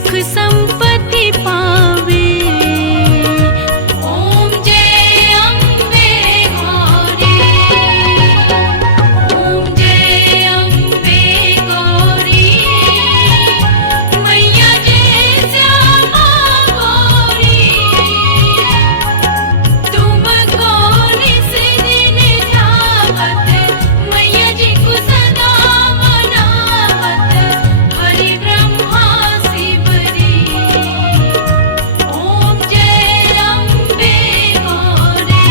सुख संपत्ति पावे। ओम जय अम्बे गौरी, ओम जय अम्बे गौरी, मैया जय श्यामा गौरी, तुमको निस दिन ध्यावत, मैया जी को सदा मनावत, हरि ब्रह्मा शिवरी। ओम जय अम्बे गौरी।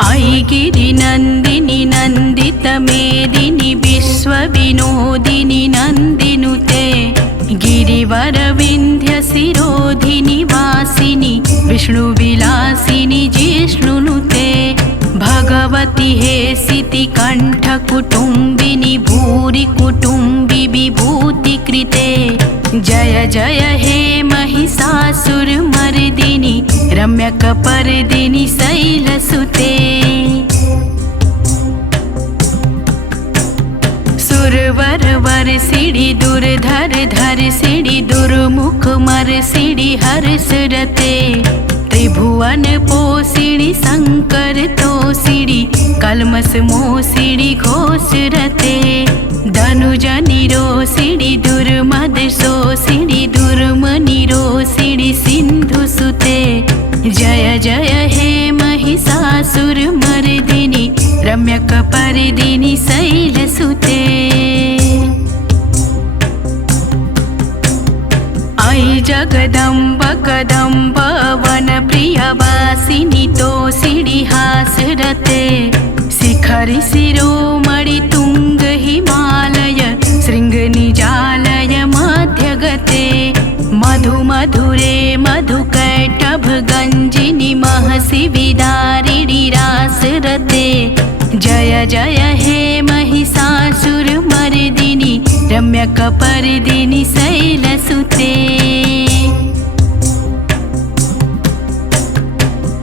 आई गिरि नंदिनी नंदित मेदिनी विश्व विनोदिनी नंदिनुते, गिरिवर विंध्य शिरोधिनी वासिनी विष्णु विलासिनी जिष्णुनुते, भगवती हे सिति कंठ कुटुंबिनी भूरि कुटुंबी विभूति कृते, जय जय हे महिषासुर मर्दिनी रम्यक पर्दिनी शैलसुते। सुरवर वर सिड़ी दुर्धर धर सिड़ी दुर्मुख मर सिड़ी हर्षरते, त्रिभुवन पोसिड़ी शंकर तोसिड़ी कलमस मोसिड़ी घोषरते, धनुजनि रोसिड़ी दुर्मद सोसिड़ी दुर्मनि रोसिड़ी सिंधु सुते, जय जय हे महिषासुर मर्दिनी रम्यक पर्दिनी शैलसुते। आई जगदम्ब कदम्ब वन प्रियवासिनी तोसिड़ी हासरते, शिखरि शिरोमणि तुंग हिमालय शृंग निजालय मध्यगते, मधु मधुरे मधुकैटभ गंजिनी महसि विदारिणी रासरते, जय जय हे महिषासुर मर्दिनी रम्यक पर्दिनी शैलसुते।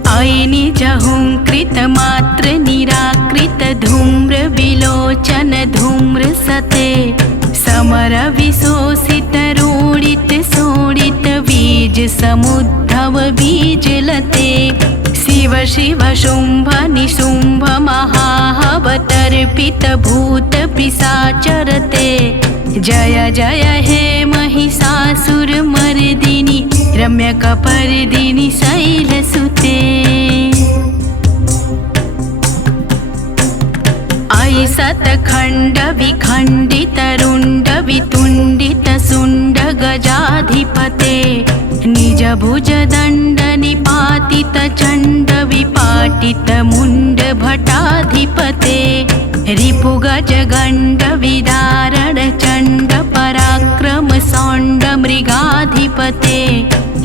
आई निजहुंकृत मात्र निराकृत धूम्र विलोचन धूम्र सते, समर विशोषित रोडित सोडित बीज समुद्धव बीज लते, शिव शिव शुंभ निशुंभ महाहवतर्पित भूत पिशाचरते, जय जय हे महिषासुर मर्दिनी रम्यक पर्दिनी शैलसुते। आई शतखंड विखंडित रुंड वितुंडित सुंड गजाधिपते, निज भुज दंड निपातित चंड विपाटित मुंड भटाधिपते, रिपु गज गंड विदारण चंड पराक्रम सौंड मृगाधिपते,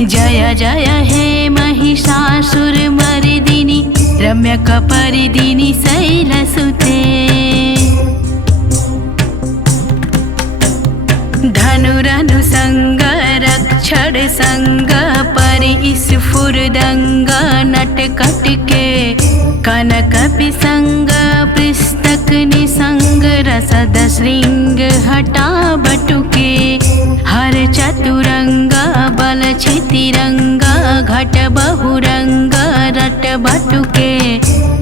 जय जय हे महिषासुर मर्दिनी रम्यक पर्दिनी शैलसुते। धनुरनुसंग रक्षण संग परिस्फुरदंग नटकट के, कनक पिसंग पुस्तक निसंग रसद श्रृंग हटा बटुके, हर चतुरंग बल छितिरंग घट बहुरंग रट बटुके,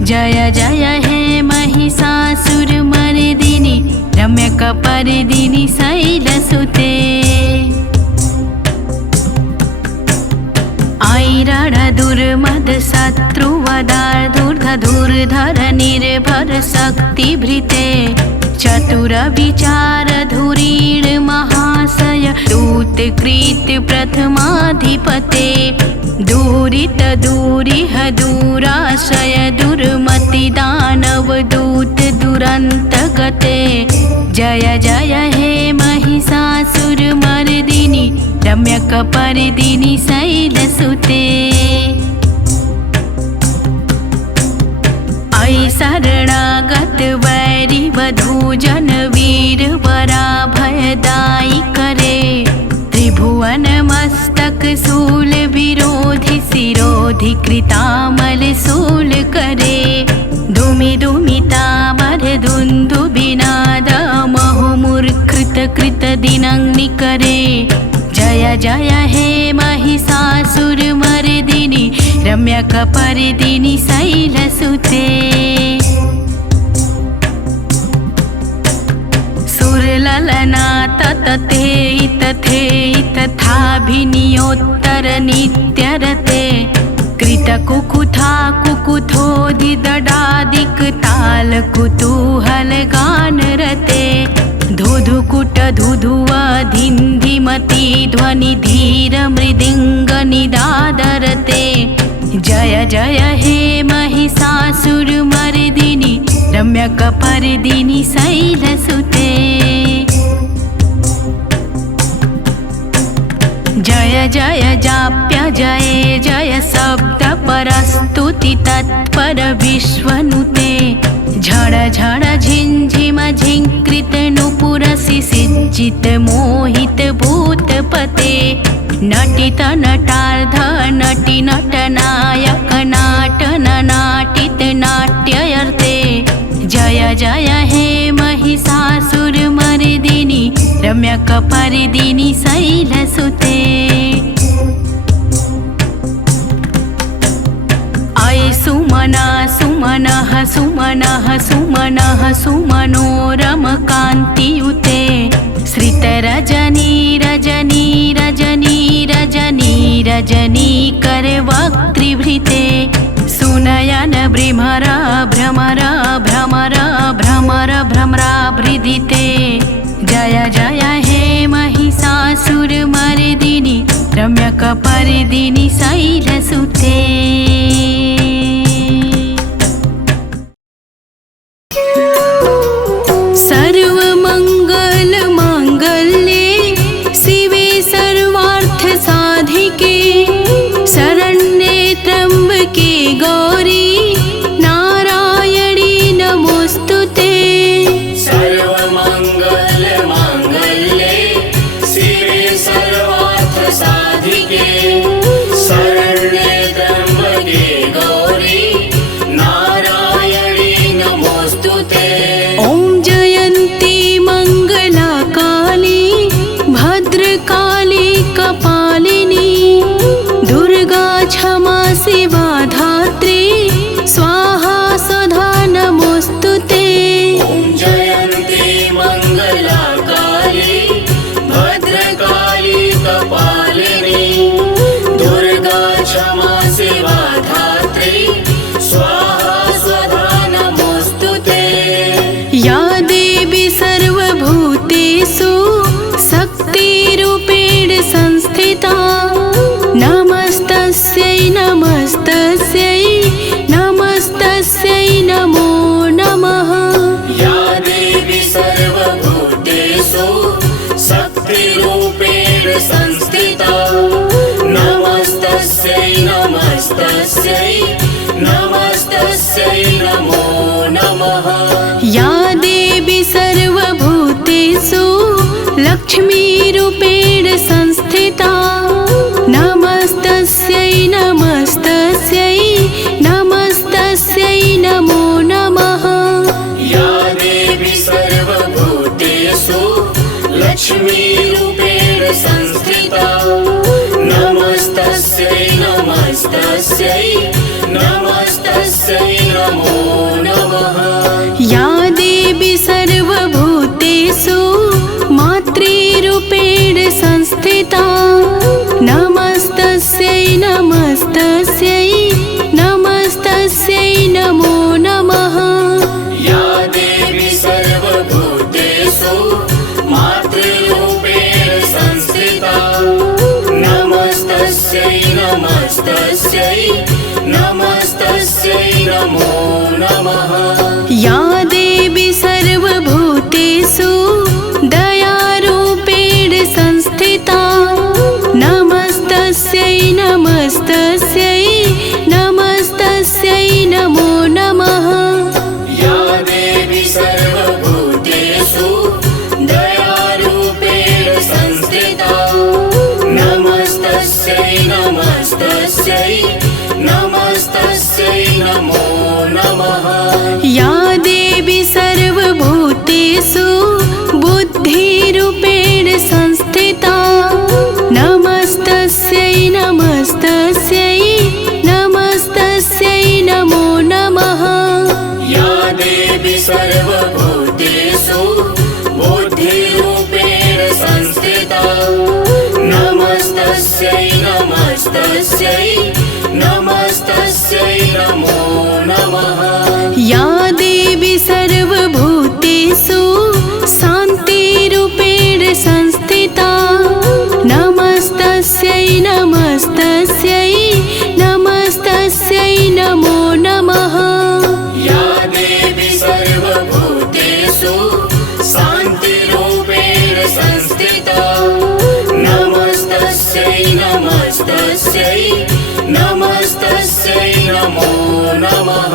जय जय हे महिषासुर मर्दिनी रम्यक पर्दिनी शैलसुते। आई रण दुर्मद शत्रुवदार धूर्धर निर्भर शक्ति भृते, चतुर विचार धुरीण महाशय दूत कृत प्रथमाधिपते, दूरित दूरिह दूराशय दुर्मति दानव दूत दुरंत गते, जय जय हे महिषासुर मर्दिनी रम्यक पर्दिनी शैलसुते। आई शरणागत वैरी वधू जन वीर वरा भय भयदायी करे। त्रिभुवन मस्तक शूल विरोधि शिरोधि कृतामल शूल करे। दुमि दुमितामर दुन्दुभिनाद महुमुर्कृत कृत दिनंगि करे। जय जय हे महिषासुरमर्दिनि रम्यकपर्दिनि शैलसुते। सुरललना ततते तथे तथाभिनियोत्तर नित्यरते। कृतकुकुथा कुकुथोदिदडादिक ताल कुतूहल गानरते। धुधुकुट धुधुवधिन्धिमति ध्वनि धीर मृदिङ्ग निदादरते। जय जय हे महिषासुरमर्दिनि रम्यकपर्दिनि शैलसुते। जय जय जाप्य जय जय शब्द परस्तुति तत्पर विश्वनुते। झड़ झड़ झिंझिम झिंकृत नुपुर सिसिंचित मोहित भूतपते। नटित नटार्ध नटि नटनायक नाटन नाटित नाट्यर्थे। जय जय हे महिषासुरमर्दिनि रम्यकपर्दिनि शैलसुते। अये सुमना सुमनः सुमनः सुमनः सुमनोरमकान्तियुते। श्रितरजनी रजनी रजनी रजनी रजनीकरवक्त्रिभृते। सुनयन भ्रमर भ्रमर भ्रमर भ्रमर भ्रमराभृदिते। जय जय हे महिषासुरमर्दिनि रम्यकपर्दिनि शैलसुते। सर्वमंगल मांगल्ये शिवे सर्वार्थसाधिके। शरण्ये त्र्यंबके गौरी नारायणी नमोस्तुते। सर्वमंगल मांगल्ये शिवे सर्वार्थसाधिके। शरण्ये त्र्यंबके गौरी नारायणी नमोस्तुते। ॐ जयन्ती मंगला काली भद्रकाली कपालिनी। दुर्गा क्षमा शिवा धात्री स्वाहा सदा नमोस्तुते। ॐ जयन्ती मंगला काली भद्रकाली कपालिनी। दुर्गा क्षमा शिवा धात्री स्वाहा स्वधा नमोस्तुते। या देवी सर्वभूतेषु शक्तिरूपेण संस्थिता। नमस्तस्यै नमस्तस्यै नमस्तस्यै नमो नमः। या देवी सर्वभूतेषु शक्तिरूपेण संस्थिता। नमस्तस्यै नमस्तस्यै नमस्तस्यै नमो नमः। या देवी सर्वभूतेषु लक्ष्मीरूपेण संस्थिता। नमस्तस्यै नमस्तस्यै नमस्तस्यै नमो नमः। या देवी सर्वभूतेषु लक्ष्मीरूपेण संस्थिता। नमस्तस्यै नमस्तस्यै नमस्तस्यै नमो नमः। या देवी सर्वभूतेषु मातृरूपेण संस्थिता। नमस्तस्यै नमस्तस्यै नमस्तस्यै नमो नमः। या देवी सर्वभूतेषु मातृरूपेण संस्थिता। नमस्तस्यै नमस्तस्यै नमस्तस्यै नमो नमः। या देवी सर्वभूतेषु दयारूपेण संस्थिता। नमस्तस्यै नमस्तस्यै नमस्तस्यै नमो नमः। या देवी सर्वभूतेषु दयारूपेण भूतेषु बुद्धिरूपेण संस्थिता नमस्तस्यै नमस्तस्यै नमस्तस्यै नमो नमः। या देवी सर्वभूतेषु बुद्धिरूपेण संस्थिता नमस्तस्यै नमस्तस्यै नमस्तस्यै नमो नमः। या देवी सर्वभूतेषु शान्तिरूपेण संस्थिता नमस्तस्यै नमस्तस्यै नमस्तस्यै नमो नमः। या देवी सर्वभूतेषु शान्तिरूपेण संस्थिता नमस्तस्यै नमस्तस्यै नमस्तस्यै नमो नमः।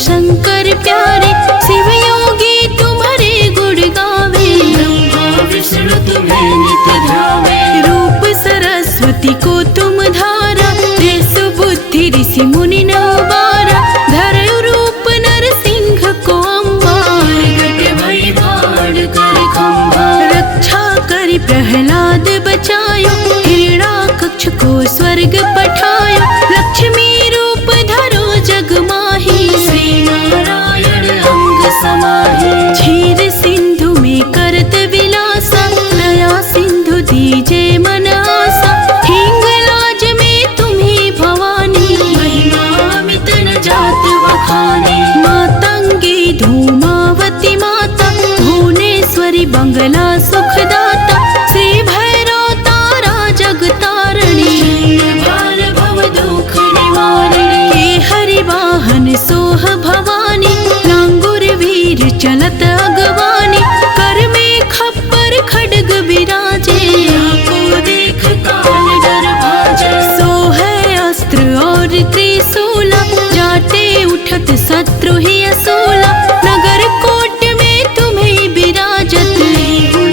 शंकर प्यारे शिव योगी तुम्हारे गुण गावे ब्रह्मा विष्णु तुम्हें नित ध्यावे। रूप सरस्वती को तुम धारा दे सुबुद्धि ऋषि मुनि न उबारा धरो रूप नरसिंह को अम्बा भई बाण कर खंभा। रक्षा करी प्रहलाद बचायो हिरण्याकक्ष को स्वर्ग पठायो लक्ष्मी रूप धरो जग माही नारायण अंग समाहि। क्षीर सिंधु में करत विलासा दया सिंधु दीजे मन आसा हिंगलाज में तुम्ही भवानी महिमा अमित न जात बखानी। मातंगी धूमावती माता भुवनेश्वरी बंगला सुखदाता श्री भैरव तारा जगतारणी भार भव दुख निवारिणी। के हरि वाहन सोह भवानी लांगुर वीर चलत अगवानी कर में खप्पर खड्ग विराजे को देख काल डर भाजे। सोह अस्त्र और त्रिशूला जाटे उठत शत्रु ही असूला नगर कोट में तुम्हें विराजत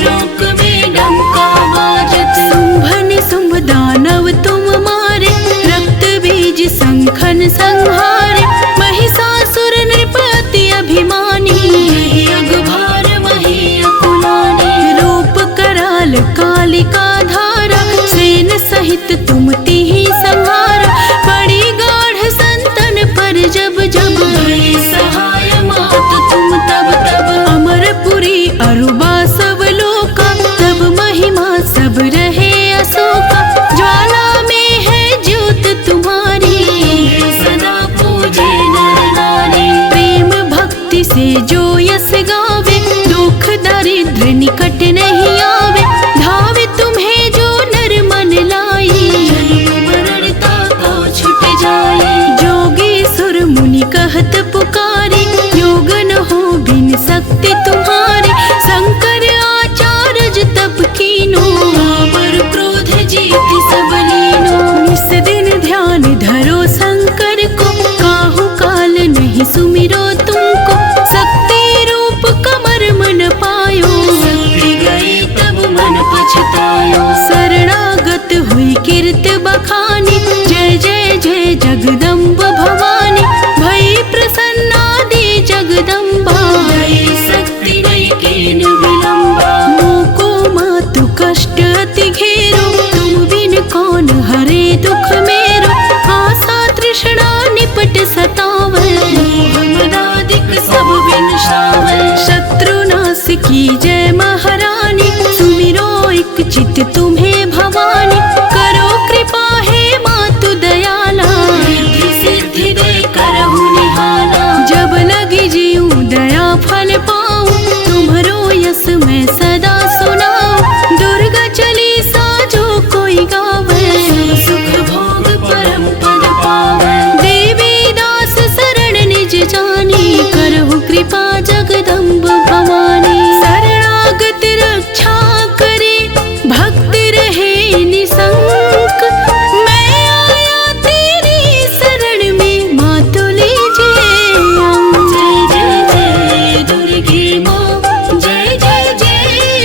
लोक में डंका बाजत। शुंभन शुंभ दानव तुम मारे रक्त बीज संखन संहारे महिषासुर नृपति अभिमानी अगभार मही अकुलानी। रूप कराल कालिका धारा सेन सहित तुम तिहि संहारा बड़ी गाढ़ संतन पर जब जब सहाय मात तुम तब तब। अमरपुरी अरुबा सब लोका तब महिमा सब रहे अशोका ज्वाला में है ज्योत तुम्हारी सदा पूजे नर नारी। प्रेम भक्ति से जो यस गावे दुख दरिद्र निकट नहीं आवे धावे तुम्हें जो नर मन लाई मरणता को छुट जाए। जोगी सुर मुनि कहत पुकारी योग न हो बिन शक्ति तुम्हारी शंकर आचार्य तप कीनो पर क्रोध जीत सब लीनो। निस दिन ध्यान धरो शंकर को काहू काल नहीं सुमिरो तुमको शक्ति रूप कमर मन पायो शक्ति गई की जय महारानी, सुमिरो एक चित तुम्हें भवानी, करो कृपा हे मातु दयाला, रिद्धि सिद्धि दे करहु निहाला। जब लगी जीऊँ दया फल पाऊँ, तुम्हारो यस मैं सदा सुनाऊँ, दुर्गा चालीसा जो कोई गावे, सुख भोग परम पद पावै। देवी दास शरण निज जानी, करहु कृपा जगदम्ब भवानी, शरणागत रक्षा करे भक्त रहे निसंक, मैं आया तेरी शरण में मातु लीजिए अंग। जय जय जय दुर्गे माँ, जय जय जय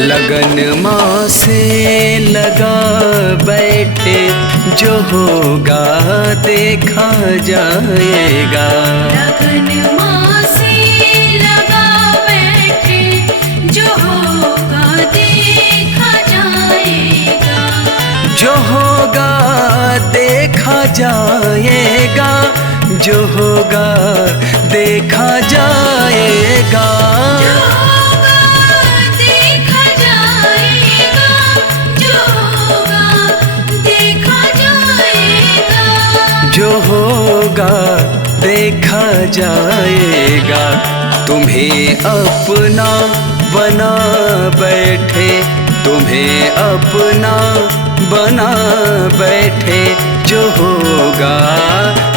लगन माँ से लगा बैठे, जो होगा देखा जाएगा। लगन माँ से लगा बैठे, जो होगा देखा जाएगा। जो होगा देखा जाएगा, जो होगा देखा जाएगा। जो होगा देखा जाएगा, जो होगा देखा जाएगा। जो होगा देखा जाएगा। तुम्हें अपना बना बैठे, तुम्हें अपना बना बैठे, जो होगा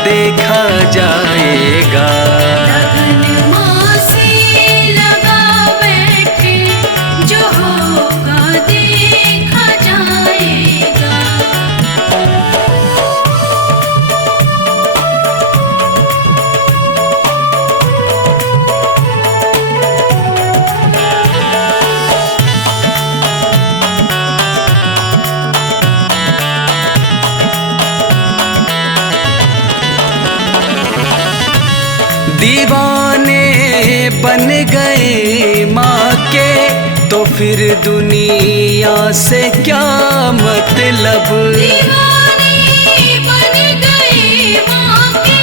देखा जाएगा। लगन माँ से लगा बैठे, जो होगा देखा जाएगा। दीवाने बन गए माँ के, तो फिर दुनिया से क्या मतलब। दीवाने बन गए माँ के,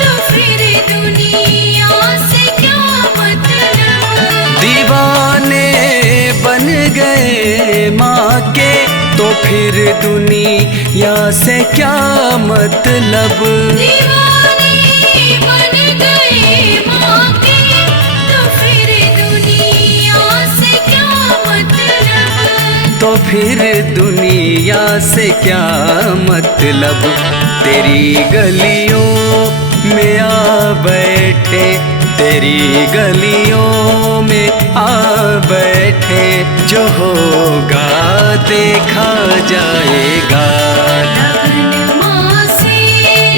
तो फिर दुनिया से क्या मतलब। दीवाने बन गए माँ के, तो फिर दुनिया से क्या मतलब। दीवाने बन गए माँ के, तो फिर दुनिया से क्या मतलब। तो फिर दुनिया से क्या मतलब। तेरी गलियों में आ बैठे, तेरी गलियों में आ बैठे, जो होगा देखा जाएगा। लगन माँ से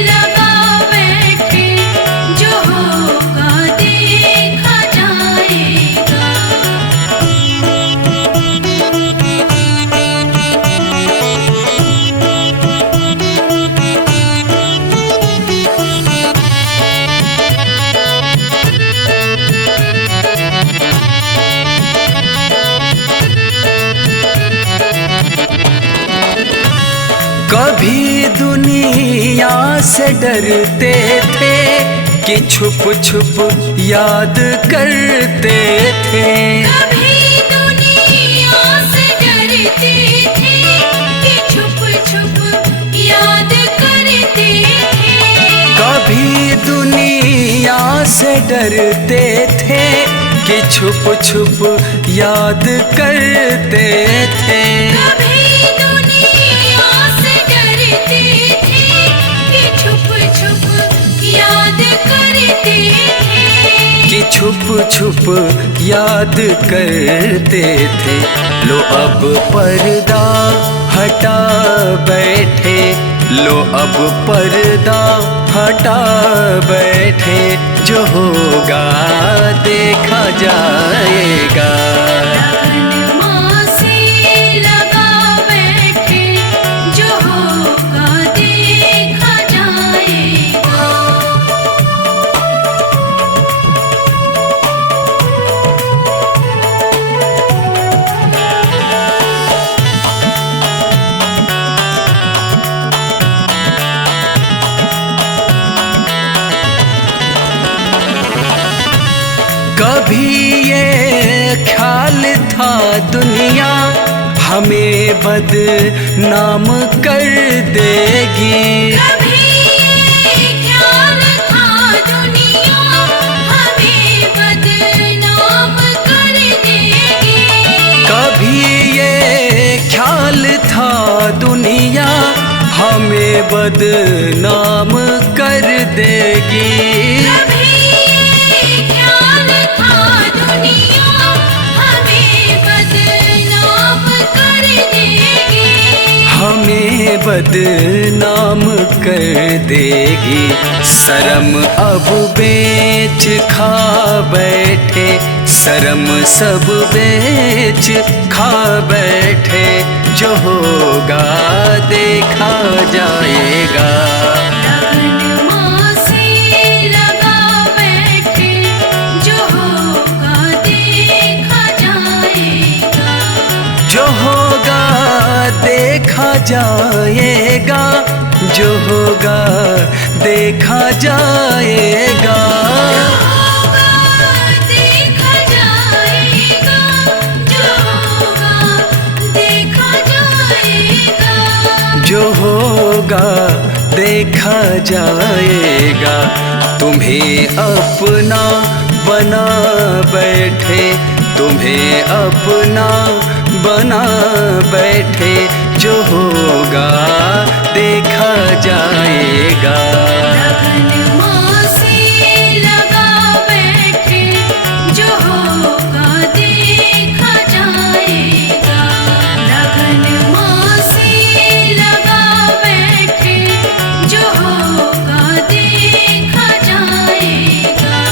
लगा बैठे, जो होगा देखा जाएगा। कभी दुनिया से डरते थे, कि छुप छुप याद करते थे। कभी दुनिया से डरते थे, कि छुप छुप याद करते थे। कभी दुनिया से डरते थे, कि छुप छुप याद करते थे। कभी दुनिया से डरते थे, कि छुप छुप याद करते थे। कि छुप छुप याद करते थे। लो अब पर्दा हटा बैठे, लो अब पर्दा हटा बैठे, जो होगा देखा जाएगा। लगन माँ से लगा बैठे, जो होगा देखा जाएगा। कभी ये ख्याल था दुनिया हमें बदनाम कर देगी। कभी ये ख्याल था दुनिया हमें बदनाम कर देगी। कभी ये ख्याल था दुनिया हमें बदनाम कर देगी। कभी ये ख्याल था दुनिया हमें बदनाम कर देगी। हमें बदनाम कर देगी। शर्म अब बेच खा बैठे, शर्म सब बेच खा बैठे, जो होगा देखा जाएगा। लगन माँ से लगा बैठे, जो होगा देखा जाएगा। जो होगा देखा जाएगा, जो होगा देखा जाएगा। जो होगा देखा जाएगा, तुम्हें अपना बना बैठे, तुम्हें अपना बना बैठे, जो होगा देखा जाएगा। लगन माँ से लगा बैठे, जो होगा देखा जाएगा। लगन माँ से लगा बैठे, जो होगा देखा जाएगा।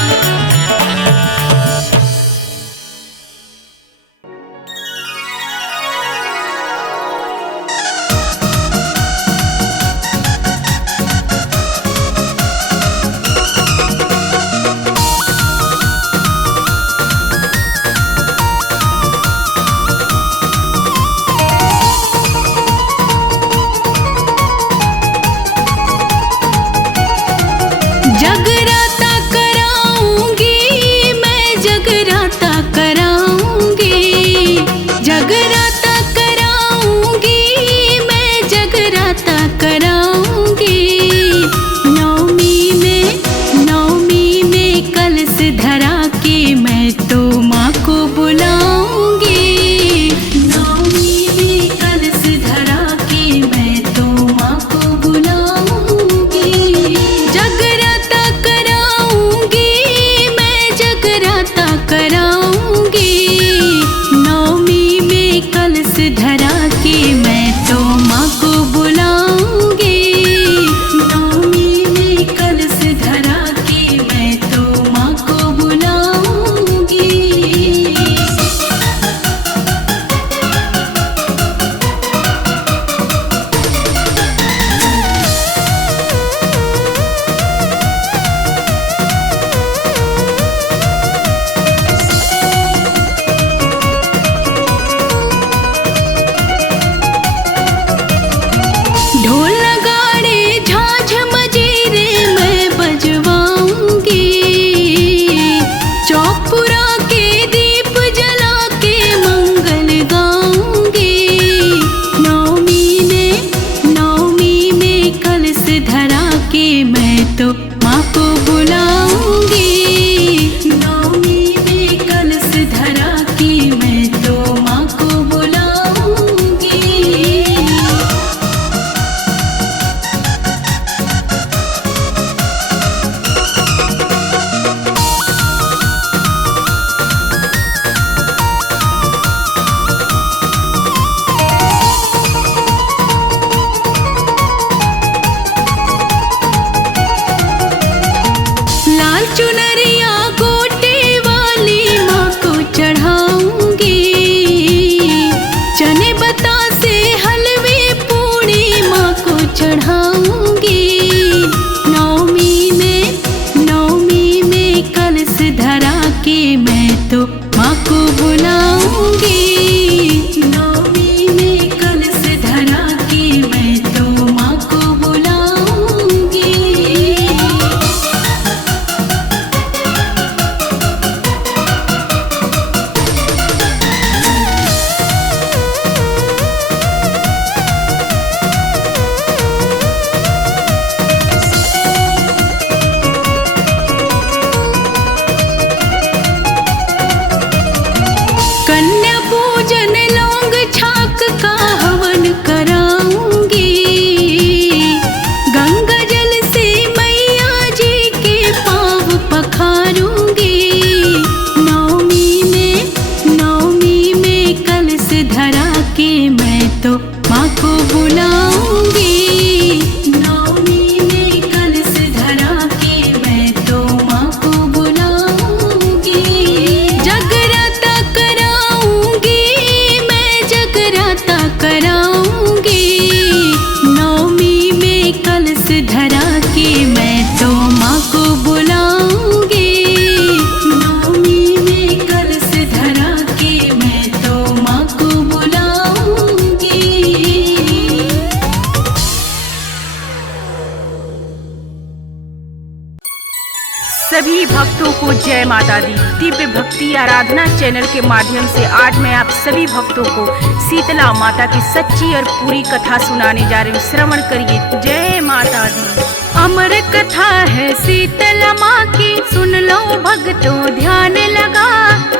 सभी भक्तों को जय माता दी। दिव्य भक्ति आराधना चैनल के माध्यम से आज मैं आप सभी भक्तों को शीतला माता की सच्ची और पूरी कथा सुनाने जा रही हूँ। श्रवण करिए। जय माता दी। अमर कथा है शीतला माँ की, सुन लो भक्तों ध्यान लगा।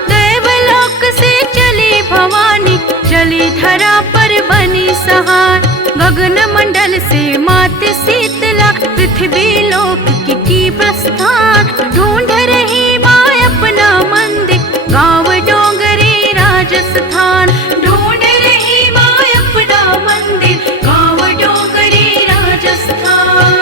देवलोक से चली भवानी, चली धरा पर बनी सहार। गगन मंडल से मात शीतला, पृथ्वी लोक की प्रस्थान। ढूंढ रही माँ अपना मंदिर, गाँव डोंगरी राजस्थान। ढूंढ रही माँ अपना मंदिर, गाँव डोंगरी राजस्थान।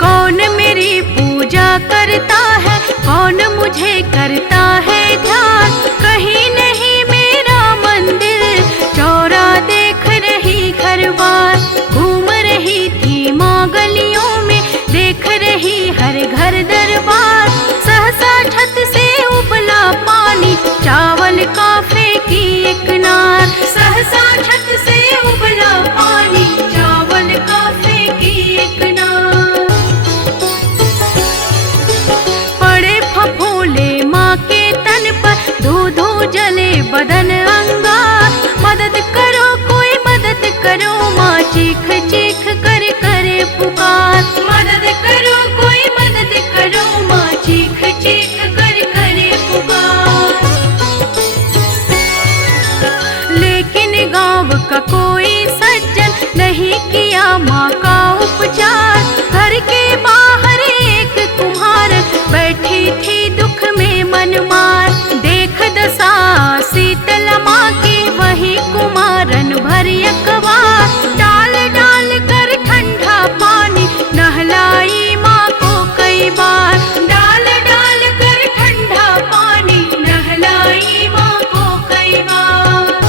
कौन मेरी पूजा करता है, कौन मुझे करता है ध्यान। कहीं नहीं मेरा मंदिर, चौरा देख रही घर बार। घूम रही थी माँ गलियों में, देख रही हर घर दरबार। सहसा छत से उबला पानी, चावल का फेंकी एक नार। सहसा छत से उबला पानी, चावल का फेंकी एक नार। पड़े फफोले माँ के तन पर, धो धो जले बदन अंगार। मदद करो कोई मदद करो माँ, चीख चीख कर करे पुकार। मदद करो कोई मदद करो माँ, चीख चीख कर करे पुकार। लेकिन गाँव का कोई सज्जन नहीं किया माँ का उपचार। घर के बाहर एक कुम्हार बैठी थी दुख में मन मार। देख दशा शीतला माँ की, वही कुमारन भरी अखबार। डाल डाल कर ठंडा पानी, नहलाई माँ को कई बार। डाल डाल कर ठंडा पानी, नहलाई माँ को कई बार।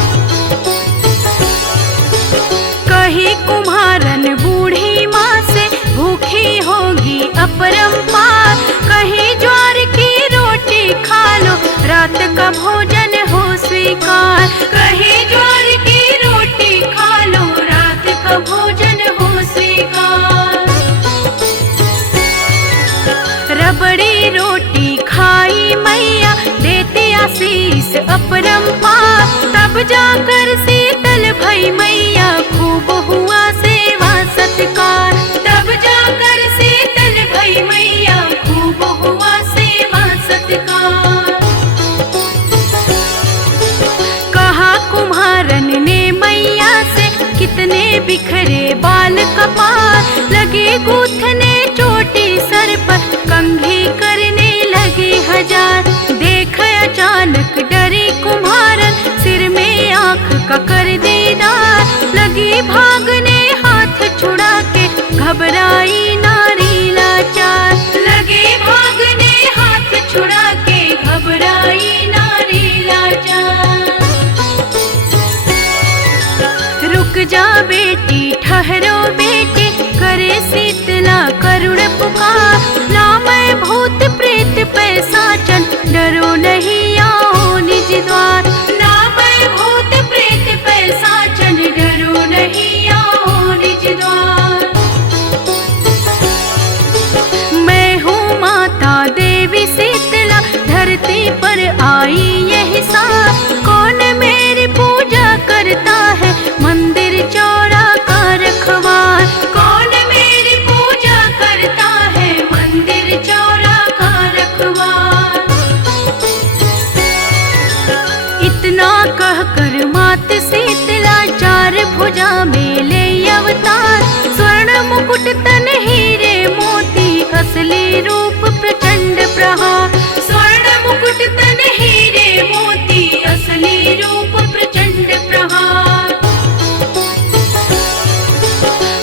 कही कुम्हारन बूढ़ी माँ से, भूखी होगी अपरंपार। कहीं ज्वार की रोटी खा लो, रात का भोजन हो स्वीकार। कहीं ज्वार की रोटी खा लो, रात का भोजन हो स्वीकार। रबड़ी रोटी खाई मैया, देती आशीष अपरंपार। तब जाकर शीतल भई मैया, खूब हुआ सेवा सत्कार। तब जाकर शीतल भई मैया, खूब हुआ सेवा सत्कार। कहा कुम्हारन ने मैया से, कितने बिखरे बाल कपार। लगे गूथने चोटी सर पर, कंघी करने लगे हजार। देख अचानक डरी कुम्हारन, सिर में आँख का कर दीदार। लगी भागने हाथ छुड़ा के, घबराई नारी लाचार। लगे भागने हाथ छुड़ा के, घबराई नारी लाचार। रुक जा बेटी ठहरो बेटी, करे शीतला करुण पुकार। ना मैं भूत प्रेत पैसाचन, डरो नहीं आओ निज द्वार। ना मैं भूत प्रेत पैसाचन, डरो नहीं आओ निज द्वार। मैं हूँ माता देवी शीतला, धरती पर आई यही साथ। कौन मेरी पूजा करता है, मंदिर चौरा का रखवार। कौन मेरी पूजा करता है, मंदिर चौरा का रखवार। इतना कह कर मात शीतला, चार भुजा में ले अवतार। स्वर्ण मुकुट तन हीरे मोती, असली रूप प्रचंड प्रहार। स्वर्ण मुकुट तन हीरे मोती, असली रूप प्रचंड प्रहार।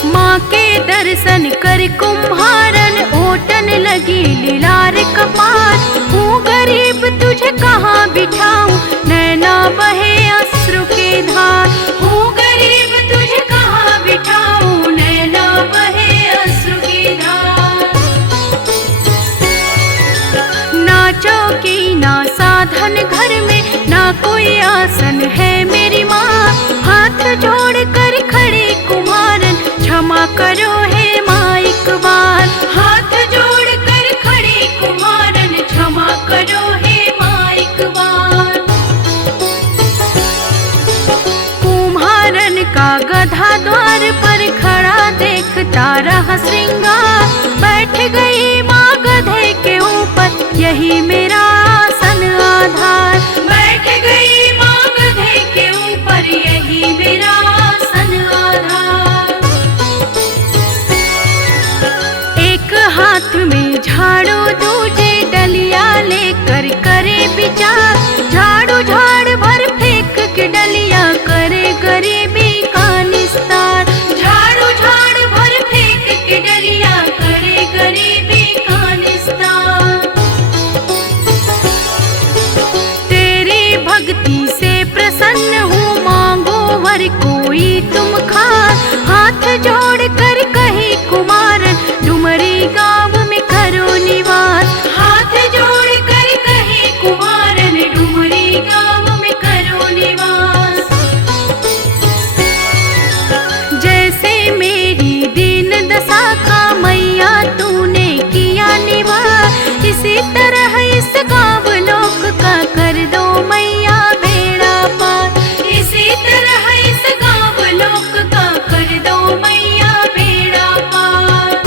माँ के दर्शन कर कुम्हारन, ओटन लगी लीलार कपार। हूँ गरीब तुझे कहाँ बिठाऊं, नैना बहे अश्रु के धार। हूँ गरीब तुझे कहाँ बिठाऊं, नैना बहे अश्रु के धार। ना चौकी ना साधन घर में, ना कोई आसन है मेरी माँ। हाथ जोड़ कर खड़ी कुम्हारन, क्षमा करो हे माँ एक बार। हाथ गई माँ गधे के ऊपर, यही मेरा आसन आधार। बैठ गई माँ गधे के ऊपर, यही मेरा आसन आधार। एक हाथ में झाड़ू दूजे डलिया लेकर करे विचार, झाड़ू झाड़ भर फेंक के डलिया करे गरीबी का निस्तार। झाड़ू झाड़ भर फेंक के डलिया करे गरीबी का निस्तार। तेरी भक्ति से प्रसन्न हूँ, मांगो वर कोई तुम खास। हाथ जोड़ कर कही कुमारन, डुमरी गाँव में करो निवास। हाथ जोड़ कर कहे कुमारन, डुमरी गाँव में करो निवास। जैसे मेरी दीन दशा का मैया तूने किया निवार, इसी तरह इस गाँव लोक का कर दो मैया बेड़ा पार। इसी तरह इस गाँव लोक का कर दो मैया बेड़ा पार।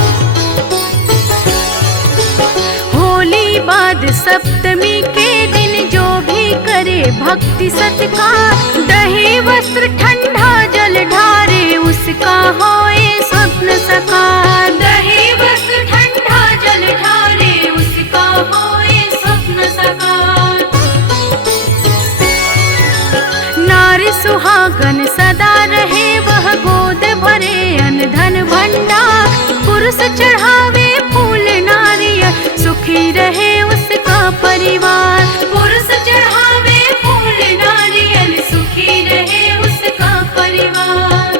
होली बाद सप्तमी के दिन जो भी करे भक्ति सत्कार, दही वस्त्र ठंडा जल ढारे उसका होए स्वप्न साकार। दही वस्त्र ठंडा जल ढारे उसका होए स्वप्न साकार। नारी सुहागन सदा रहे वह गोद भरे अन्न धन भंडार। पुरुष चढ़ावे फूल नारियल सुखी रहे उसका परिवार। पुरुष चढ़ावे फूल नारियल सुखी रहे उसका परिवार।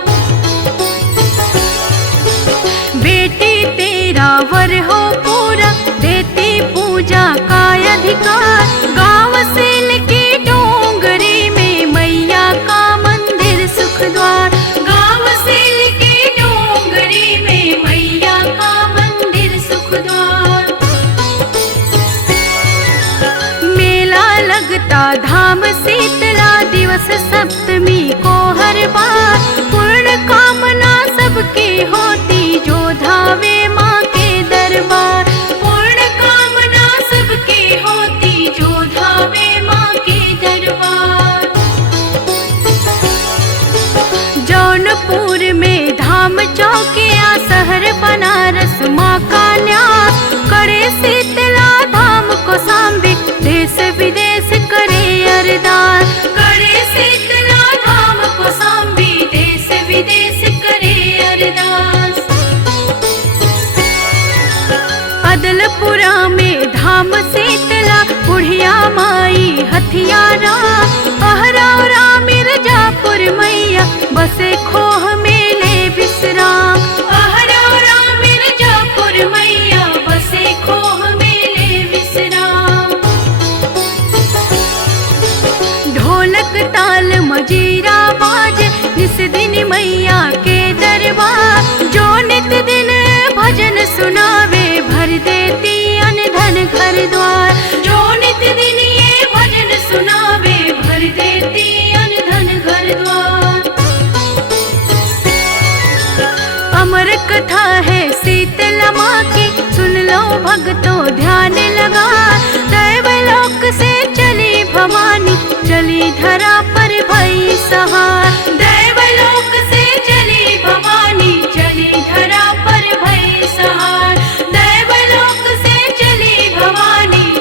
बेटी तेरा वर हो पूरा, देती पूजा का अधिकार। गाँव सेल की डोंगरी में मैया का मंदिर सुख द्वार। गाँव सेल की डोंगरी में मैया का मंदिर सुख द्वार। मेला लगता धाम शीतला दिवस सप्तमी को हर बार। पूर्ण कामना सबकी होती जो धावे माँ के दरबार। पूर्ण कामना सबकी होती जो धावे माँ के दरबार। जौनपुर में धाम चौकिया शहर बनारस माँ का न्यास। करे शीतला धाम को सांबे देश विदेश करे अरदास। करे शीतला धाम को सांबे देश विदेश करे अरदास। अदलपुरा में धाम शीतला बुढ़िया माई हथियारा। अहरौरा मिर्जापुर मैया बसे खोह मेले विश्राम। अहरौरा मिर्जापुर मैया बसे खोह मेले विश्राम। ढोलक ताल मजीरा बाज निस दिन मैया के दरबार। जो नित दिन भजन सुनावे भर देती अन्न धन घर द्वार। जो नित दिन ये भजन सुनावे भर देती अन्न धन घर द्वार। अमर कथा है शीतला माँ की, सुन लो भक्तों ध्यान लगा। दैवलोक से चली भवानी, चली धरा पर भई सहार। दैवलोक से चली भवानी, चली धरा पर भई सहार। दैवलोक से चली भवानी,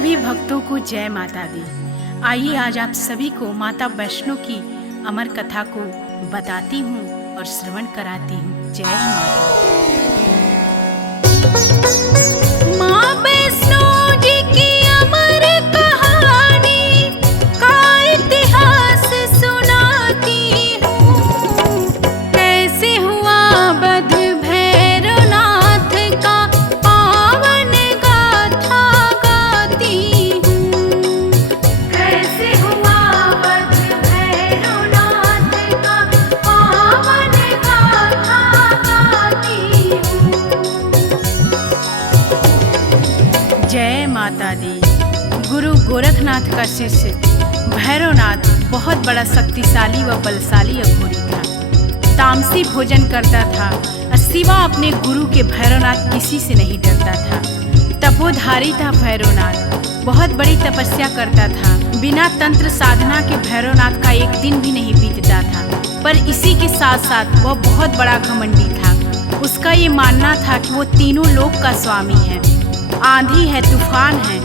सभी भक्तों को जय माता दी। आइए आज आप सभी को माता वैष्णो की अमर कथा को बताती हूँ और श्रवण कराती हूँ। जय माता। माँ वैष्णो जी की अमर कहानी का इतिहास सुनाती हूँ। कैसे हुआ वध भैरवनाथ का पावन गाथा गाती हूँ। कैसे हुआ वध भैरवनाथ का पावन गाथा गाती हूँ। जय माता दी। गुरु गोरखनाथ का शिष्य भैरवनाथ बहुत बड़ा शक्तिशाली व बलशाली अघोरी था। तामसी भोजन करता था और सिवा अपने गुरु के भैरवनाथ किसी से नहीं डरता था। तपोधारी था भैरवनाथ, बहुत बड़ी तपस्या करता था। बिना तंत्र साधना के भैरवनाथ का एक दिन भी नहीं बीतता था। पर इसी के साथ साथ वह बहुत बड़ा घमंडी था। उसका ये मानना था कि वो तीनों लोक का स्वामी है, आंधी है, तूफान है।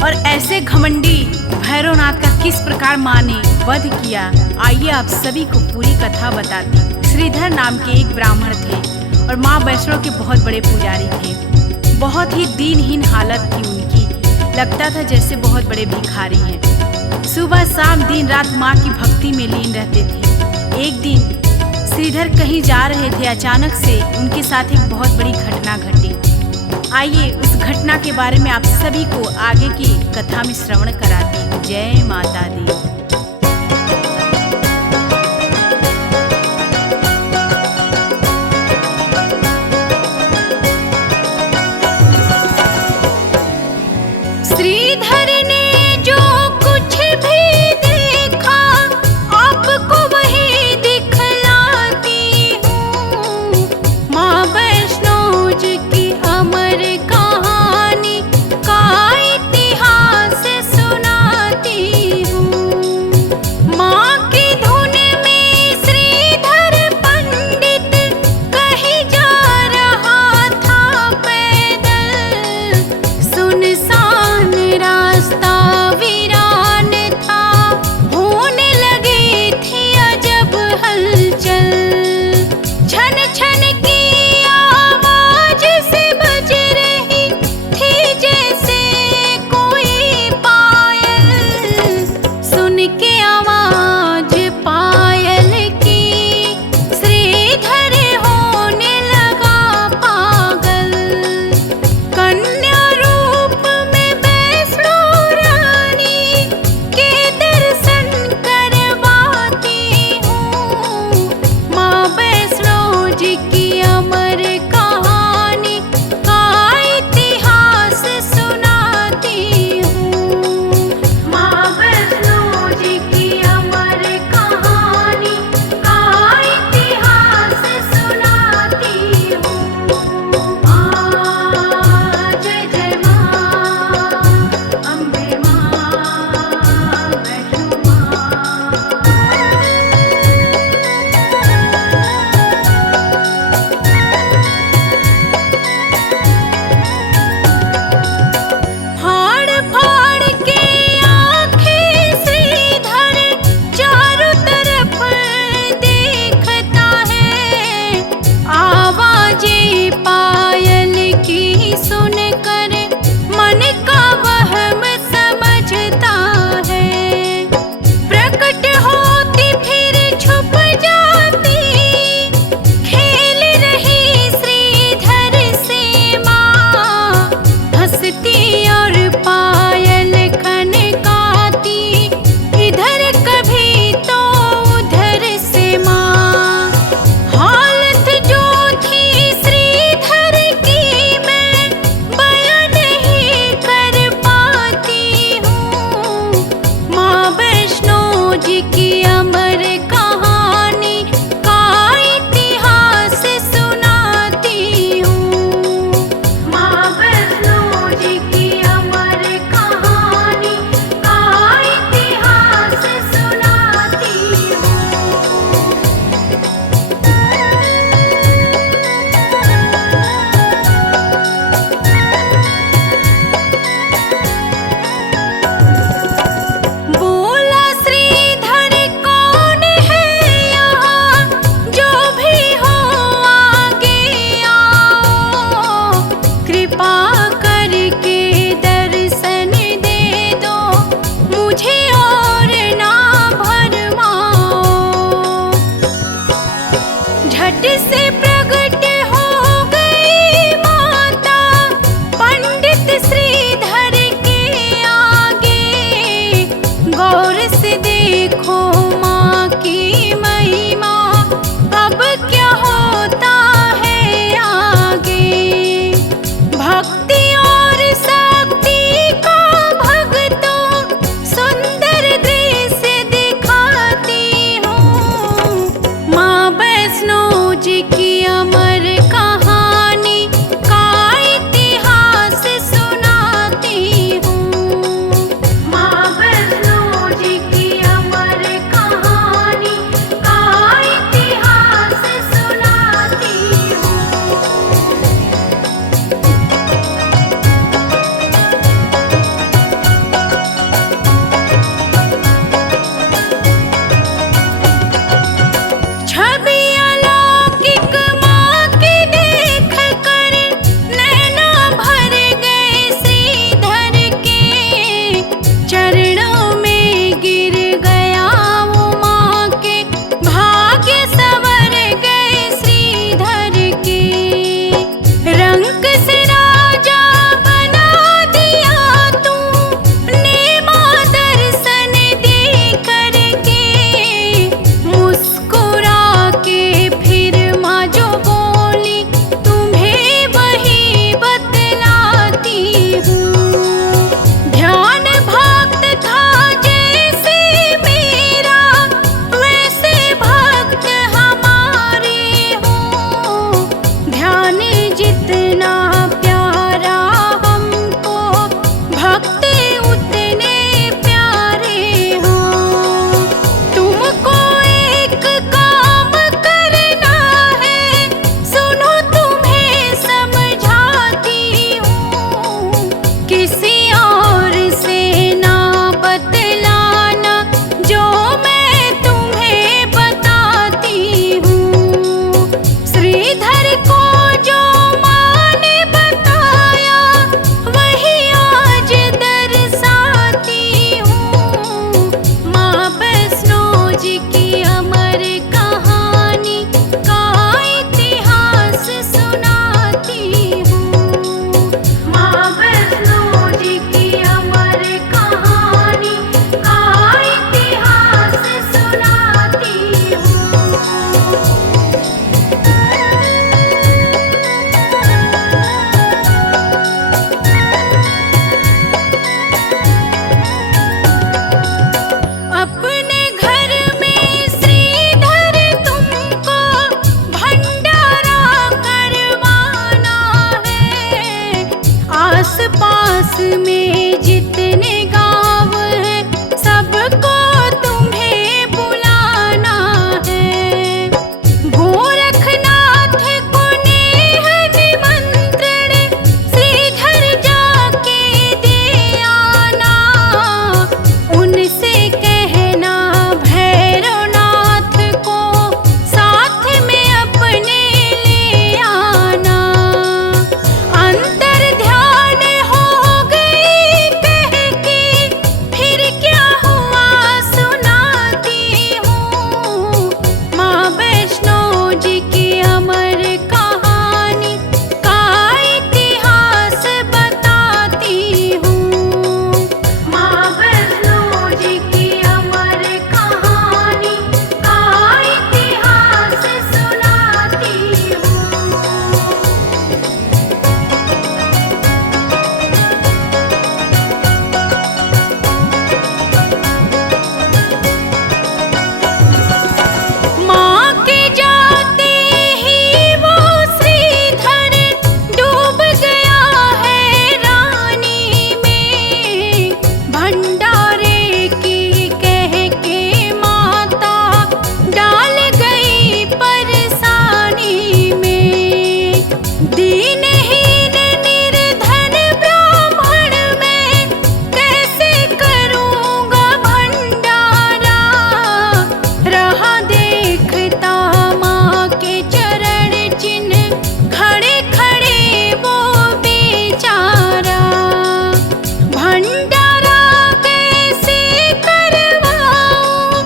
और ऐसे घमंडी भैरवनाथ का किस प्रकार माँ ने वध किया, आइए आप सभी को पूरी कथा बताती हूँ। श्रीधर नाम के एक ब्राह्मण थे और माँ वैष्णो के बहुत बड़े पुजारी थे। बहुत ही दीनहीन हालत थी उनकी, लगता था जैसे बहुत बड़े भिखारी हैं। सुबह शाम दिन रात माँ की भक्ति में लीन रहते थे। एक दिन श्रीधर कहीं जा रहे थे, अचानक से उनके साथ एक बहुत बड़ी घटना घटी। आइए उस घटना के बारे में आप सभी को आगे की कथा में श्रवण कराती हूँ। जय माता दी। श्रीधर ने जो कुछ भी देखा आपको वही दिखलाती हूँ। माँ वैष्णो जी की अमर कहानी का इतिहास सुनाती हूँ। माँ की धुन में श्रीधर पंडित कहीं जा रहा था पैदल। सुनसान रास्ता वीरान था, होने लगी थी अजब हलचल। छन छन की आवाज से बज रही थी जैसे कोई पायल। सुन के आवाज पायल की श्रीधर होने लगा पागल। कन्या रूप में वैष्णो रानी के दर्शन करवाती हूँ। माँ वैष्णो जी की अमर कहानी का इतिहास सुनाती हूँ। माँ वैष्णो जी की अमर कहानी का इतिहास सुनाती हूँ। जय जय माँ अम्बे माँ वैष्णो माँ। फाड़ फाड़ के आँखें श्रीधर चारों तरफ देखता है। आवाजें पायल की सुनकर मन का वहम समझता है। प्रकट होती फिर छुप जाती, खेल रही श्रीधर से माँ। हंसती और पायल खनकाती, इधर कभी तो उधर से माँ। हालत जो थी श्रीधर को जो माँ ने बताया वही आज दर्शाती हूँ। माँ वैष्णो जी की अमर कहानी का इतिहास सुनाती हूँ। माँ वैष्णो जी की अमर कहानी का इतिहास सुनाती हूँ। अपने घर में श्रीधर तुमको भंडारा करवाना है। आस पास में जितने गांव हैं सबको तुम्हें बुलाना है। गोरखनाथ को नेह निमंत्रण श्रीधर जाके दे आना। उनसे कहना भैरवनाथ को साथ में अपने ले आना। अंतर ध्यान हो गई कह के फिर क्या हुआ सुनाती हूँ। माँ वैष्णो जी की अमर कहानी का इतिहास बताती हूँ। माँ वैष्णो जी की अमर कहानी का इतिहास सुनाती हूँ। माँ के जाते ही वो श्रीधर डूब गया है रानी में। भंडारे की कह के माता डाल गई परेशानी में। दीनहीन निर्धन ब्राह्मण मैं कैसे करूँगा भंडारा। रहा देखता माँ के चरण चिन्ह खड़े खड़े वो बेचारा। भंडारा कैसे करवाऊँ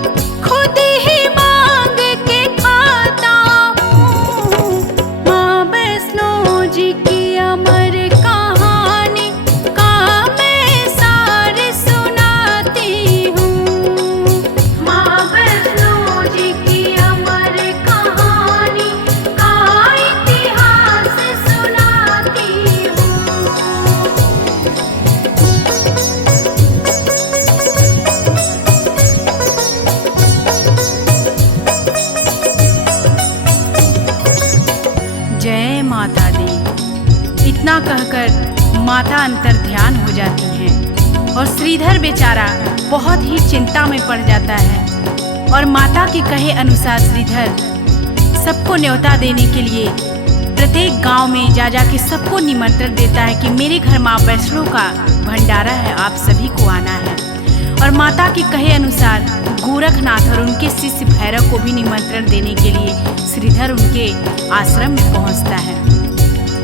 खुद ही मांग के खाता हूँ। माँ वैष्णो जी की अमर कहानी का मैं सार सुनाती हूँ। माँ वैष्णो जी की अमर कहानी का इतिहास सुनाती हूँ। जय माता दी। इतना कहकर माता अंतर ध्यान हो जाती हैं और श्रीधर बेचारा बहुत ही चिंता में पड़ जाता है। और माता के कहे अनुसार श्रीधर सबको न्योता देने के लिए प्रत्येक गांव में जा के सबको निमंत्रण देता है कि मेरे घर माँ वैष्णो का भंडारा है, आप सभी को आना है। और माता के कहे अनुसार गोरखनाथ और उनके शिष्य भैरव को भी निमंत्रण देने के लिए श्रीधर उनके आश्रम में पहुंचता है।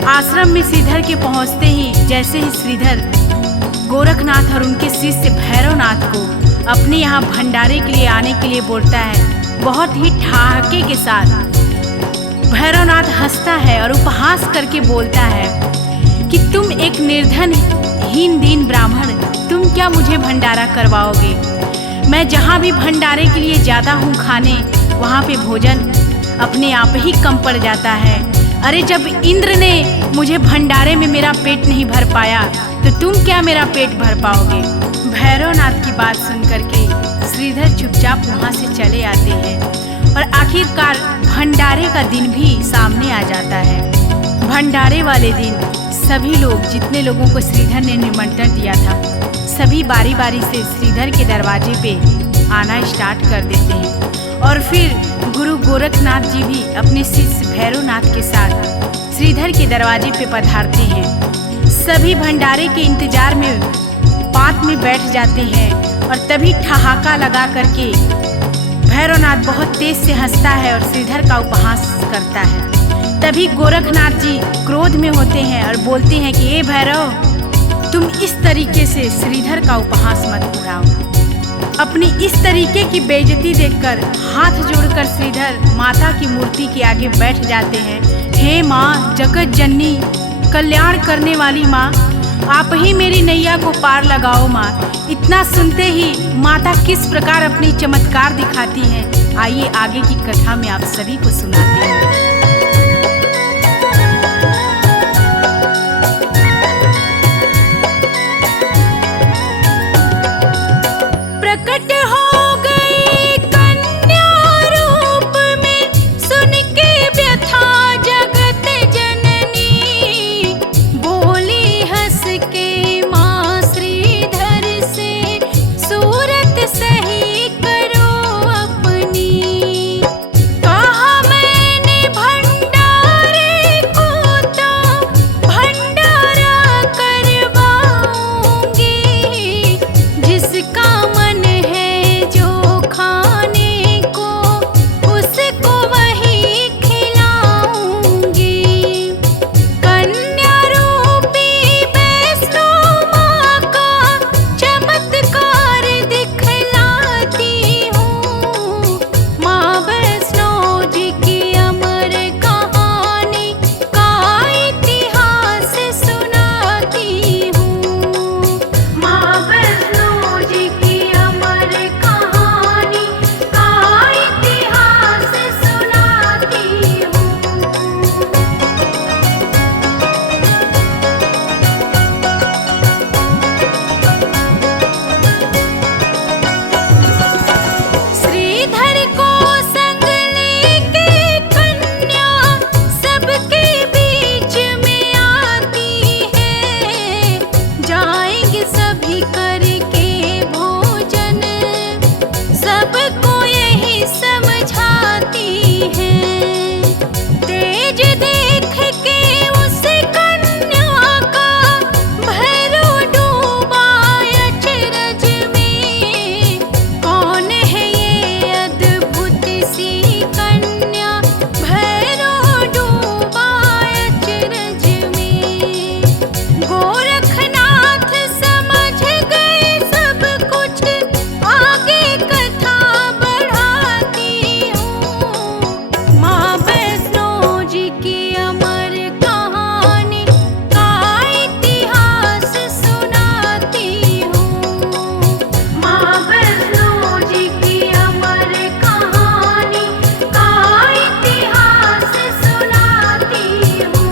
आश्रम में श्रीधर के पहुंचते ही जैसे ही श्रीधर गोरखनाथ और उनके शिष्य भैरवनाथ को अपने यहाँ भंडारे के लिए आने के लिए बोलता है, बहुत ही ठहाके के साथ भैरवनाथ हंसता है और उपहास करके बोलता है कि तुम एक निर्धन हीन दीन ब्राह्मण, तुम क्या मुझे भंडारा करवाओगे? मैं जहाँ भी भंडारे के लिए जाता हूँ खाने, वहाँ पे भोजन अपने आप ही कम पड़ जाता है। अरे जब इंद्र ने मुझे भंडारे में मेरा पेट नहीं भर पाया तो तुम क्या मेरा पेट भर पाओगे? भैरवनाथ की बात सुन करके श्रीधर चुपचाप वहाँ से चले आते हैं और आखिरकार भंडारे का दिन भी सामने आ जाता है। भंडारे वाले दिन सभी लोग, जितने लोगों को श्रीधर ने निमंत्रण दिया था, सभी बारी बारी से श्रीधर के दरवाजे पे आना स्टार्ट कर देते हैं। और फिर गुरु गोरखनाथ जी भी अपने शिष्य भैरवनाथ के साथ श्रीधर के दरवाजे पे पधारते हैं। सभी भंडारे के इंतजार में पात में बैठ जाते हैं और तभी ठहाका लगा करके भैरवनाथ बहुत तेज से हंसता है और श्रीधर का उपहास करता है तभी गोरखनाथ जी क्रोध में होते हैं और बोलते हैं कि हे भैरव, तुम इस तरीके से श्रीधर का उपहास मत उड़ाओ। अपनी इस तरीके की बेइज्जती देखकर हाथ जोड़कर श्रीधर माता की मूर्ति के आगे बैठ जाते हैं। हे माँ, जगत जननी, कल्याण करने वाली माँ, आप ही मेरी नैया को पार लगाओ माँ। इतना सुनते ही माता किस प्रकार अपनी चमत्कार दिखाती हैं, आइए आगे की कथा में आप सभी को सुनाते हैं। प्रकट हो गई कन्या रूप में, सुन के व्यथा जगत जननी। बोली हंस के माँ श्रीधर से, सूरत सही करो अपनी। कहा मैंने भंडारे को तो भंडारा करवाऊंगी, जिसका मन है जो खाने को उसको वही खिलाऊंगी। कन्या रूपी वैष्णो माँ का चमत्कार दिखलाती हूँ। माँ वैष्णो जी की अमर कहानी का इतिहास सुनाती हूँ। माँ वैष्णो जी की अमर कहानी का इतिहास सुनाती हूँ। श्रीधर को संग लेके कन्या सबके बीच में आती है। जाएंगे सभी करके भोजन, सबको यही समझाती है। तेज देख के उस कन्या का भैरव डूबा अचरज में। कौन है ये अद्भुत सी कन्या, भैरव डूबा अचरज में। गोरखनाथ समझ गए सब कुछ, आगे कथा बढ़ाती हूँ। माँ वैष्णो जी की अमर कहानी का इतिहास सुनाती हूँ। माँ वैष्णो जी की अमर कहानी का इतिहास सुनाती हूँ।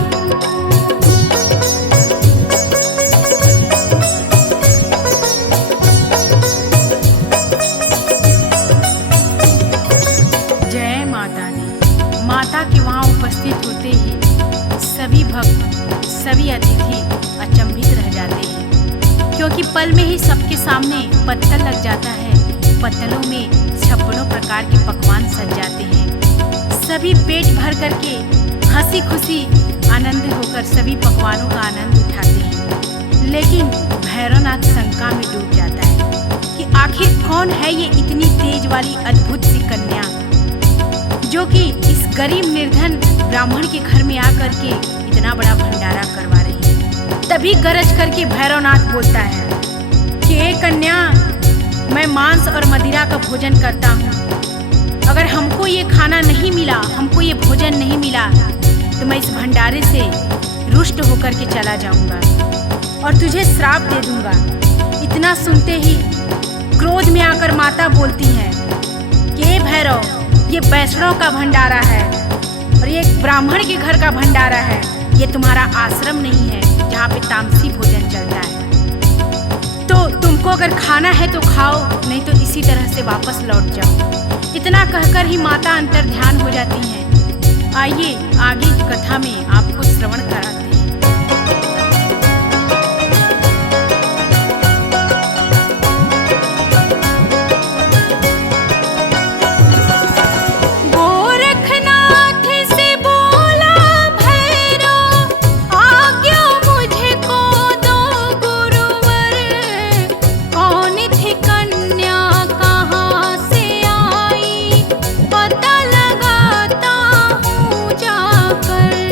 जय माता दी। माता के वहाँ उपस्थित होते ही सभी भक्त, सभी अतिथि अचंभित रह जाते हैं, क्योंकि पल में ही सबके सामने पत्तल लग जाता है। पत्तलों में 56 प्रकार के पकवान सज जाते हैं। सभी पेट भर करके हंसी खुशी आनंद होकर सभी पकवानों का आनंद उठाते हैं। लेकिन भैरवनाथ शंका में डूब जाता है कि आखिर कौन है ये इतनी तेज वाली अद्भुत सी कन्या, जो कि इस गरीब निर्धन ब्राह्मण के घर में आकर के इतना बड़ा भंडारा करवा रही है। तभी गरज करके भैरवनाथ बोलता है कि हे कन्या, मैं मांस और मदिरा का भोजन करता हूँ। अगर हमको ये खाना नहीं मिला, हमको ये भोजन नहीं मिला, तो मैं इस भंडारे से रुष्ट होकर के चला जाऊंगा और तुझे श्राप दे दूंगा। इतना सुनते ही क्रोध में आकर माता बोलती है कि हे भैरव, ये वैष्णव का भंडारा है और ये एक ब्राह्मण के घर का भंडारा है। ये तुम्हारा आश्रम नहीं है जहाँ पे तामसी भोजन चलता है। तो तुमको अगर खाना है तो खाओ, नहीं तो इसी तरह से वापस लौट जाओ। इतना कहकर ही माता अंतर ध्यान हो जाती हैं। आइए आगे की कथा में आपको श्रवण कराते हैं। कर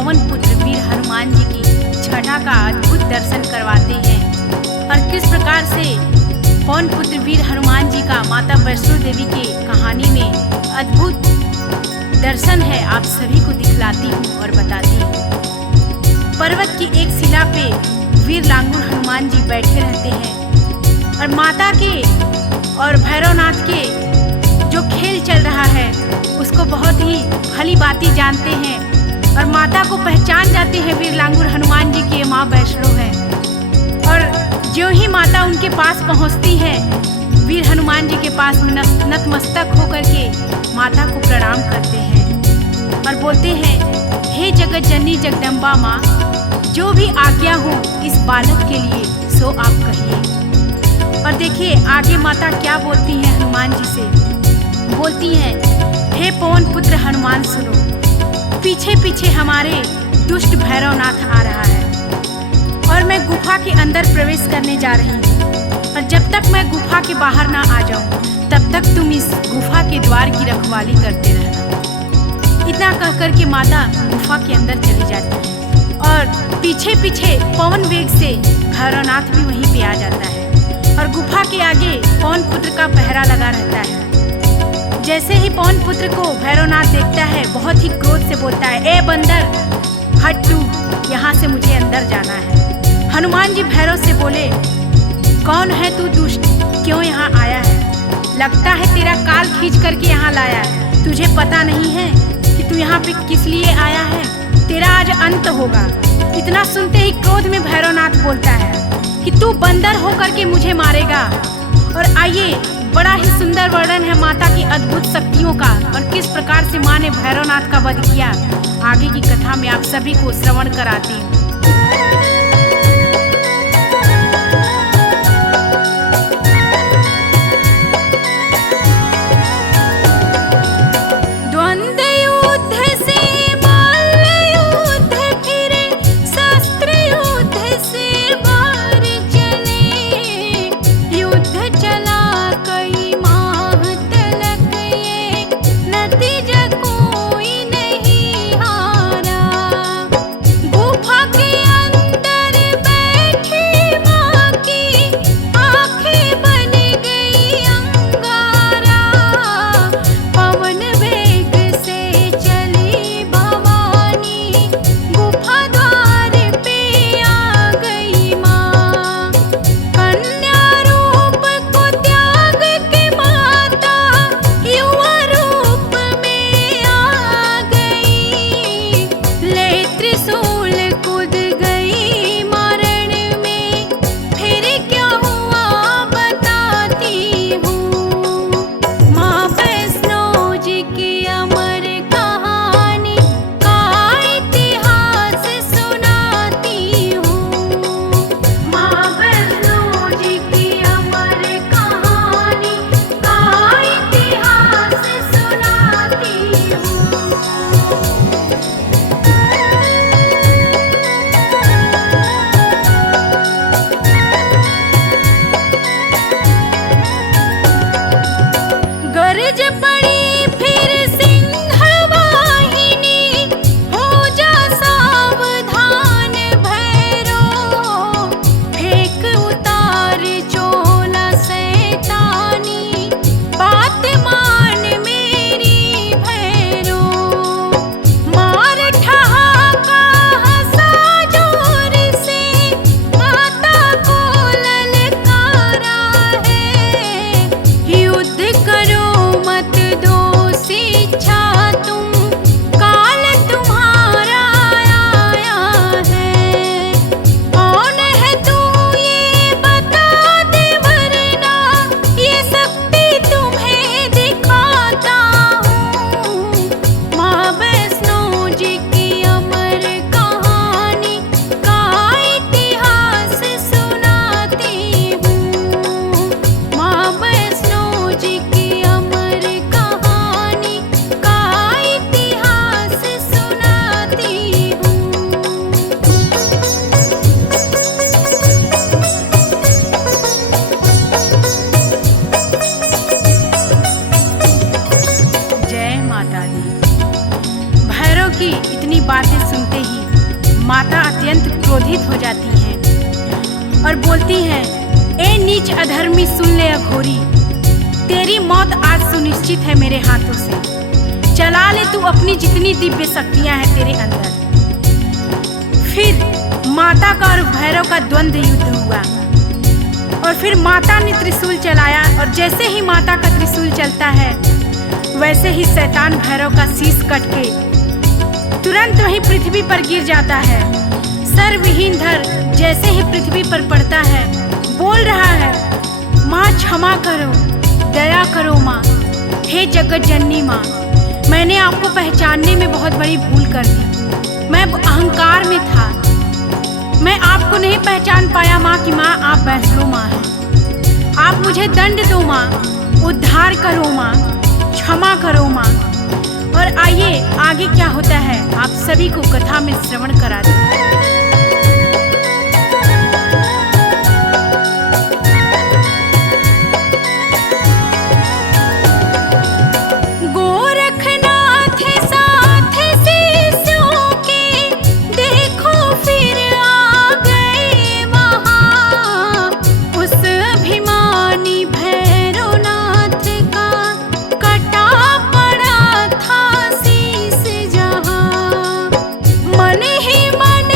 पवन पुत्र वीर हनुमान जी की छठा का अद्भुत दर्शन करवाते हैं और किस प्रकार से पवन पुत्र वीर हनुमान जी का माता वैष्णो देवी की कहानी में अद्भुत दर्शन है, आप सभी को दिखलाती हूँ और बताती हूँ। पर्वत की एक शिला पे वीर लांगुर हनुमान जी बैठे रहते हैं और माता के और भैरवनाथ के जो खेल चल रहा है उसको बहुत ही भली भांति जानते हैं और माता को पहचान जाते हैं वीर लांगुर हनुमान जी की माँ वैष्णो है। और जो ही माता उनके पास पहुँचती है, वीर हनुमान जी के पास में नतमस्तक होकर के माता को प्रणाम करते हैं और बोलते हैं, हे जगत जननी जगदम्बा माँ, जो भी आज्ञा हो इस बालक के लिए सो आप कहिए। और देखिए आगे माता क्या बोलती हैं हनुमान जी से। बोलती हैं, हे पवन पुत्र हनुमान सुनो, पीछे पीछे हमारे दुष्ट भैरवनाथ आ रहा है और मैं गुफा के अंदर प्रवेश करने जा रही हूँ और जब तक मैं गुफा के बाहर ना आ जाऊँ तब तक तुम इस गुफा के द्वार की रखवाली करते रहना। इतना कह कर के माता गुफा के अंदर चली जाती है और पीछे पीछे पवन वेग से भैरवनाथ भी वहीं पे आ जाता है और गुफा के आगे पवन पुत्र का पहरा लगा रहता है। जैसे ही पवन पुत्र को भैरवनाथ देखता है, बहुत ही क्रोध से बोलता है, ए बंदर, हट तू, यहाँ से मुझे अंदर जाना है। हनुमान जी भैरव से बोले, कौन है तू दुष्ट, क्यों यहाँ आया है? लगता है तेरा काल खींच करके यहाँ लाया है। तुझे पता नहीं है कि तू यहाँ पे किस लिए आया है? तेरा आज अंत होगा। इतना सुनते ही क्रोध में भैरवनाथ बोलता है कि तू बंदर होकर के मुझे मारेगा। और आइए, बड़ा ही सुंदर वर्णन है माता की अद्भुत शक्तियों का और किस प्रकार से माँ ने भैरवनाथ का वध किया। आगे की कथा में आप सभी को श्रवण कराती हूँ। गुफा के अत्यंत क्रोधित हो जाती हैं और बोलती हैं, ए नीच अधर्मी, सुन ले अघोरी, तेरी मौत आज सुनिश्चित है मेरे हाथों से। चला ले तू अपनी जितनी दिव्य शक्तियां हैं तेरे अंदर। फिर माता का और भैरव का द्वंद्व युद्ध हुआ और फिर माता ने त्रिशूल चलाया और जैसे ही माता का त्रिशूल चलता है वैसे ही शैतान भैरव का शीश कट के तुरंत वही पृथ्वी पर गिर जाता है। सर विहीन धर जैसे ही पृथ्वी पर पड़ता है बोल रहा है, माँ क्षमा करो, दया करो माँ, हे जगत जननी माँ, मैंने आपको पहचानने में बहुत बड़ी भूल कर दी। मैं अहंकार में था, मैं आपको नहीं पहचान पाया माँ कि माँ आप वैष्णो माँ हैं। आप मुझे दंड दो माँ, उद्धार करो माँ, क्षमा करो माँ। और आइए आगे क्या होता है आप सभी को कथा में श्रवण करा दें। मन ही मन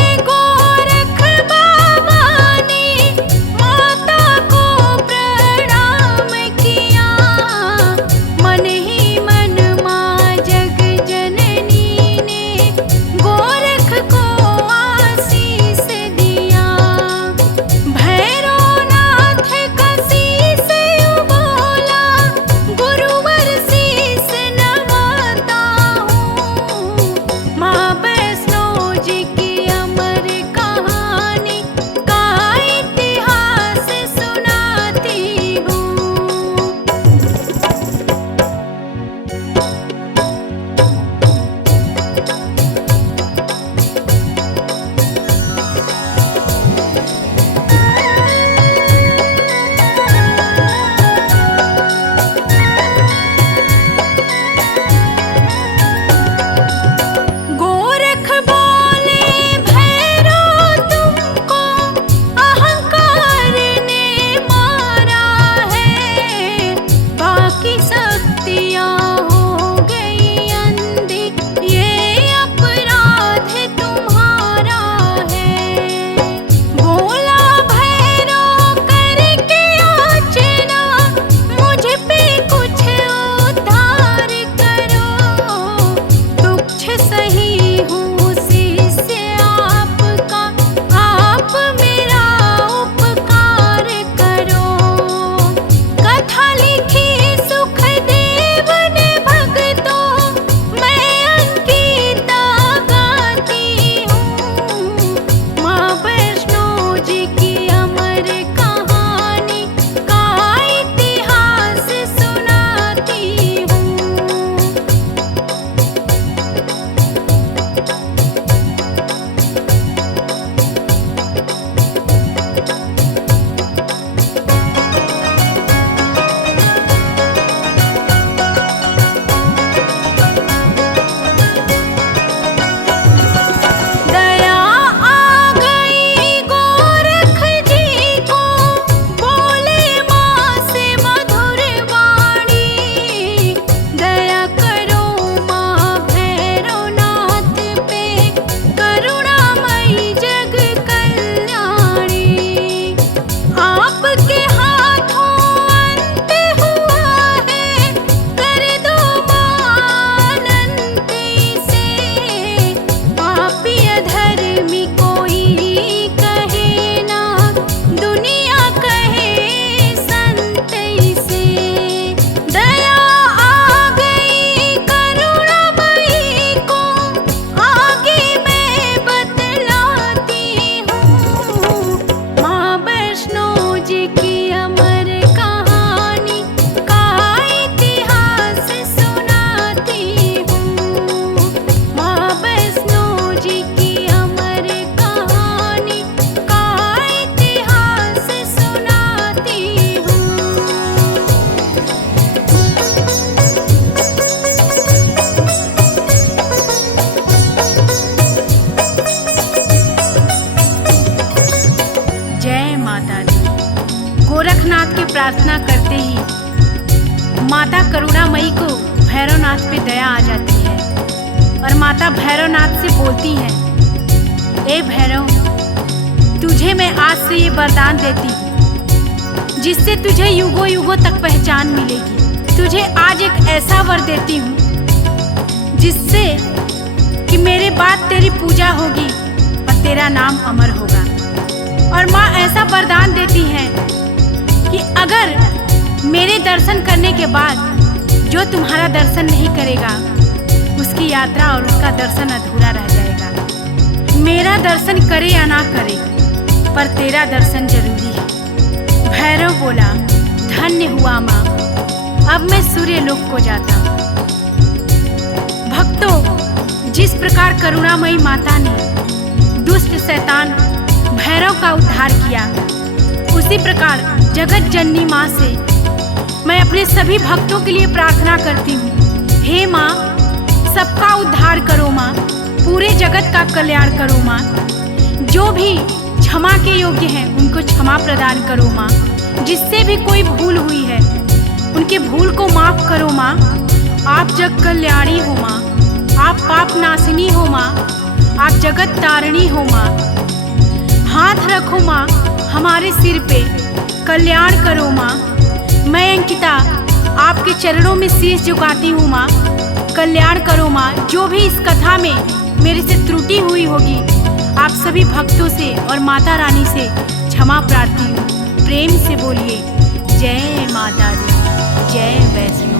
प्रार्थना करते ही माता करुणामयी को भैरवनाथ पे दया आ जाती है और माता भैरवनाथ से बोलती है, ए भैरव, तुझे मैं आज से ये वरदान देती हूँ जिससे तुझे युगों युगों तक पहचान मिलेगी। तुझे आज एक ऐसा वर देती हूँ जिससे कि मेरे बाद तेरी पूजा होगी और तेरा नाम अमर होगा। और माँ ऐसा वरदान देती है कि अगर मेरे दर्शन करने के बाद जो तुम्हारा दर्शन नहीं करेगा उसकी यात्रा और उसका दर्शन अधूरा रह जाएगा। मेरा दर्शन करे या ना करे पर तेरा दर्शन जरूरी है। भैरव बोला, धन्य हुआ माँ, अब मैं सूर्य लोक को जाता हूँ। भक्तों, जिस प्रकार करुणामयी माता ने दुष्ट शैतान भैरव का उद्धार किया, उसी प्रकार जगत जननी माँ से मैं अपने सभी भक्तों के लिए प्रार्थना करती हूँ। हे माँ, सबका उद्धार करो माँ, पूरे जगत का कल्याण करो माँ। जो भी क्षमा के योग्य हैं उनको क्षमा प्रदान करो माँ। जिससे भी कोई भूल हुई है उनके भूल को माफ करो माँ। आप जग कल्याणी हो माँ, आप पाप नाशिनी हो माँ, आप जगत तारिणी हो माँ। हाथ रखो माँ हमारे सिर पे, कल्याण करो माँ। मैं अंकिता आपके चरणों में शीश झुकाती हूँ माँ, कल्याण करो माँ। जो भी इस कथा में मेरे से त्रुटि हुई होगी आप सभी भक्तों से और माता रानी से क्षमा प्रार्थी हूँ। प्रेम से बोलिए जय माता दी, जय वैष्णो।